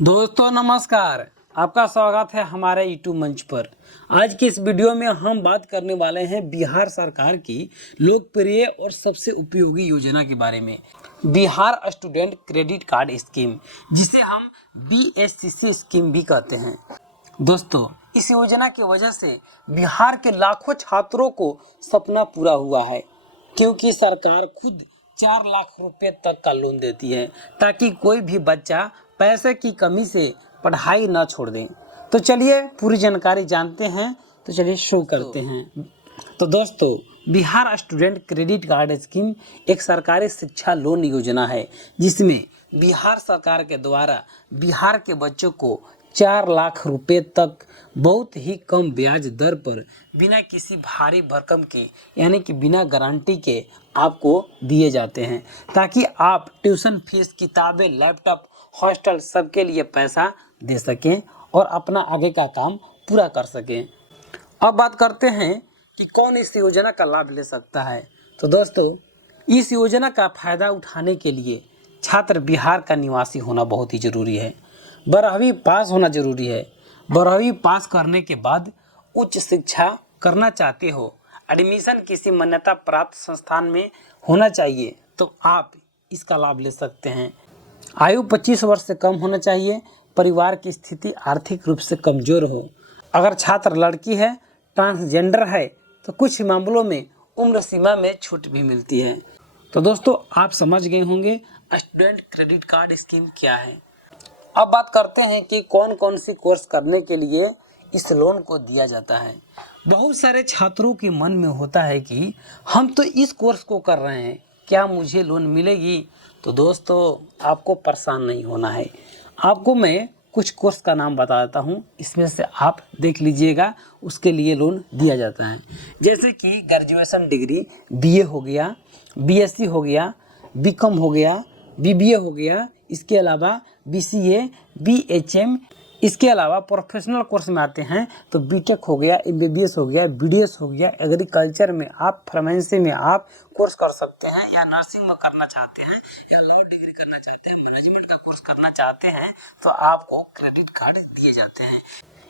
दोस्तों नमस्कार, आपका स्वागत है हमारे यूट्यूब मंच पर। आज की इस वीडियो में हम बात करने वाले हैं बिहार सरकार की लोकप्रिय और सबसे उपयोगी योजना के बारे में, Bihar student credit card scheme, जिसे हम BSCC स्कीम भी कहते हैं। दोस्तों, इस योजना की वजह से बिहार के लाखों छात्रों को सपना पूरा हुआ है, क्योंकि सरकार खुद 4 लाख रुपए तक का लोन देती है ताकि कोई भी बच्चा पैसे की कमी से पढ़ाई ना छोड़ दें। तो चलिए पूरी जानकारी जानते हैं। तो चलिए शुरू करते हैं। तो दोस्तों, Bihar student credit card scheme एक सरकारी शिक्षा लोन योजना है जिसमें बिहार सरकार के द्वारा बिहार के बच्चों को 4 लाख रुपए तक बहुत ही कम ब्याज दर पर बिना किसी भारी भरकम की यानी कि बिना गारंटी के आपको दिए जाते हैं, ताकि आप ट्यूशन फीस, किताबें, लैपटॉप, हॉस्टल सबके लिए पैसा दे सकें और अपना आगे का काम पूरा कर सकें। अब बात करते हैं कि कौन इस योजना का लाभ ले सकता है। तो दोस्तों, इस योजना का फ़ायदा उठाने के लिए छात्र बिहार का निवासी होना बहुत ही ज़रूरी है। 12वीं पास होना ज़रूरी है। 12वीं पास करने के बाद उच्च शिक्षा करना चाहते हो, एडमिशन किसी मान्यता प्राप्त संस्थान में होना चाहिए, तो आप इसका लाभ ले सकते हैं। आयु 25 वर्ष से कम होना चाहिए। परिवार की स्थिति आर्थिक रूप से कमज़ोर हो। अगर छात्र लड़की है, ट्रांसजेंडर है, तो कुछ मामलों में उम्र सीमा में छूट भी मिलती है। तो दोस्तों, आप समझ गए होंगे स्टूडेंट क्रेडिट कार्ड स्कीम क्या है। अब बात करते हैं कि कौन कौन सी कोर्स करने के लिए इस लोन को दिया जाता है। बहुत सारे छात्रों के मन में होता है कि हम तो इस कोर्स को कर रहे हैं, क्या मुझे लोन मिलेगी? तो दोस्तों, आपको परेशान नहीं होना है। आपको मैं कुछ कोर्स का नाम बता देता हूँ, इसमें से आप देख लीजिएगा, उसके लिए लोन दिया जाता है। जैसे कि ग्रेजुएशन डिग्री BA हो गया, BSc हो गया, BCom हो गया, BBA हो गया, इसके अलावा BCA, BHM, इसके अलावा प्रोफेशनल कोर्स में आते हैं तो BTech हो गया, MBBS हो गया, BDS हो गया। एग्रीकल्चर में आप, फार्मेसी में आप कोर्स कर सकते हैं, या नर्सिंग में करना चाहते हैं, या लॉ डिग्री करना चाहते हैं, मैनेजमेंट का कोर्स करना चाहते हैं, तो आपको क्रेडिट कार्ड दिए जाते हैं।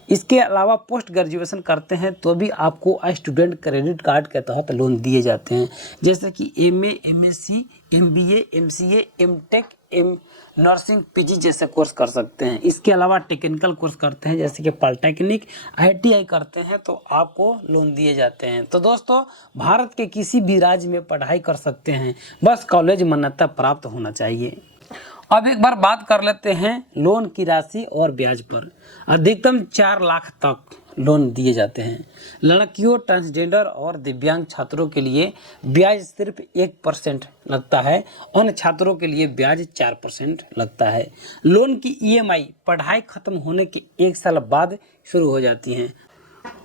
इसके अलावा पोस्ट ग्रेजुएशन करते हैं तो भी आपको स्टूडेंट क्रेडिट कार्ड के तहत लोन दिए जाते हैं, जैसे कि MA, MSc, MBA, MCA, MTech, nursing, PG जैसे कोर्स कर सकते हैं। इसके अलावा टेक्निकल कोर्स करते हैं, जैसे कि पॉलिटेक्निक, ITI करते हैं, तो आपको लोन दिए जाते हैं। तो दोस्तों, भारत के किसी भी राज्य में पढ़ाई कर सकते हैं, बस कॉलेज मान्यता प्राप्त होना चाहिए। अब एक बार बात कर लेते हैं लोन की राशि और ब्याज पर। अधिकतम 4 लाख तक लोन दिए जाते हैं। लड़कियों, ट्रांसजेंडर और दिव्यांग छात्रों के लिए ब्याज सिर्फ 1% लगता है, अन्य छात्रों के लिए ब्याज 4% लगता है। लोन की EMI पढ़ाई खत्म होने के 1 साल बाद शुरू हो जाती हैं।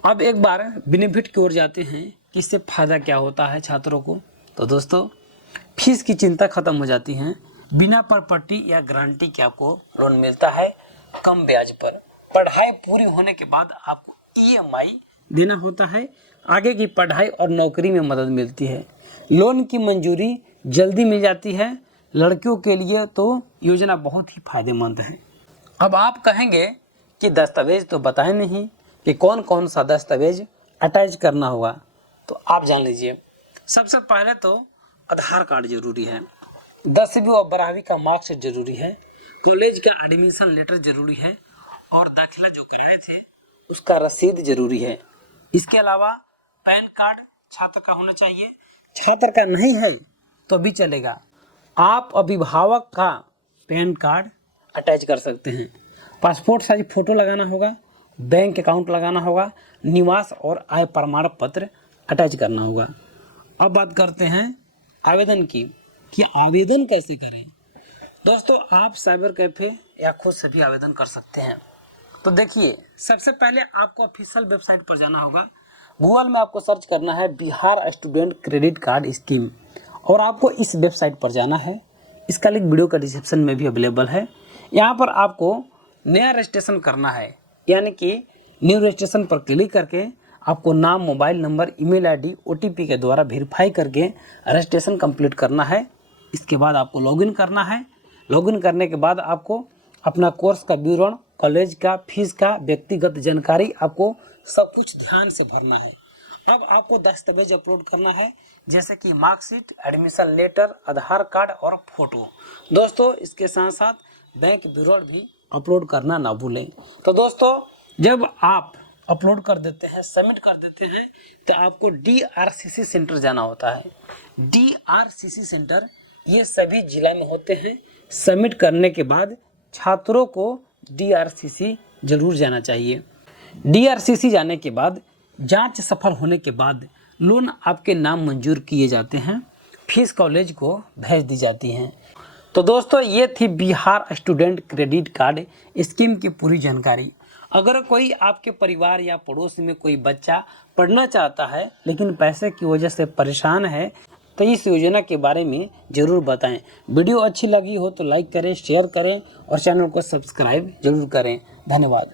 अब एक बार बेनिफिट की ओर जाते हैं कि इससे फ़ायदा क्या होता है छात्रों को। तो दोस्तों, फीस की चिंता खत्म हो जाती है। बिना प्रॉपर्टी या गारंटी के आपको लोन मिलता है कम ब्याज पर। पढ़ाई पूरी होने के बाद आपको EMI देना होता है। आगे की पढ़ाई और नौकरी में मदद मिलती है। लोन की मंजूरी जल्दी मिल जाती है। लड़कियों के लिए तो योजना बहुत ही फायदेमंद है। अब आप कहेंगे कि दस्तावेज तो बताए नहीं कि कौन कौन सा दस्तावेज अटैच करना होगा। तो आप जान लीजिए, सबसे पहले तो आधार कार्ड जरूरी है, 10वीं और 12वीं का मार्कशीट जरूरी है, कॉलेज का एडमिशन लेटर जरूरी है, और दाखिला जो कराए थे उसका रसीद जरूरी है। इसके अलावा पैन कार्ड छात्र का होना चाहिए। छात्र का नहीं है तो भी चलेगा, आप अभिभावक का पैन कार्ड अटैच कर सकते हैं। पासपोर्ट साइज फोटो लगाना होगा, बैंक अकाउंट लगाना होगा, निवास और आय प्रमाण पत्र अटैच करना होगा। अब बात करते हैं आवेदन की, कि आवेदन कैसे करें। दोस्तों, आप साइबर कैफे या खुद से भी आवेदन कर सकते हैं। तो देखिए, सबसे पहले आपको ऑफिशियल वेबसाइट पर जाना होगा। गूगल में आपको सर्च करना है Bihar student credit card scheme, और आपको इस वेबसाइट पर जाना है। इसका लिंक वीडियो का डिस्क्रिप्शन में भी अवेलेबल है। यहाँ पर आपको नया रजिस्ट्रेशन करना है, यानी कि न्यू रजिस्ट्रेशन पर क्लिक करके आपको नाम, mobile number, email ID, OTP के द्वारा वेरीफाई करके रजिस्ट्रेशन कंप्लीट करना है। इसके बाद आपको लॉगिन करना है। लॉगिन करने के बाद आपको अपना कोर्स का विवरण, कॉलेज का फीस का व्यक्तिगत जानकारी आपको सब कुछ ध्यान से भरना है। अब आपको दस्तावेज अपलोड करना है, जैसे कि मार्कशीट, एडमिशन लेटर, आधार कार्ड और फोटो। दोस्तों इसके साथ साथ बैंक विवरण भी अपलोड करना ना भूलें। तो दोस्तों जब आप अपलोड कर देते हैं, सबमिट कर देते हैं, तो आपको DRCC सेंटर जाना होता है। DRCC सेंटर ये सभी जिला में होते हैं। सबमिट करने के बाद छात्रों को DRCC जरूर जाना चाहिए। DRCC जाने के बाद जांच सफल होने के बाद लोन आपके नाम मंजूर किए जाते हैं, फीस कॉलेज को भेज दी जाती हैं। तो दोस्तों ये थी Bihar student credit card scheme की पूरी जानकारी। अगर कोई आपके परिवार या पड़ोस में कोई बच्चा पढ़ना चाहता है लेकिन पैसे की वजह से परेशान है, तो इस योजना के बारे में ज़रूर बताएं। वीडियो अच्छी लगी हो तो लाइक करें, शेयर करें और चैनल को सब्सक्राइब जरूर करें। धन्यवाद।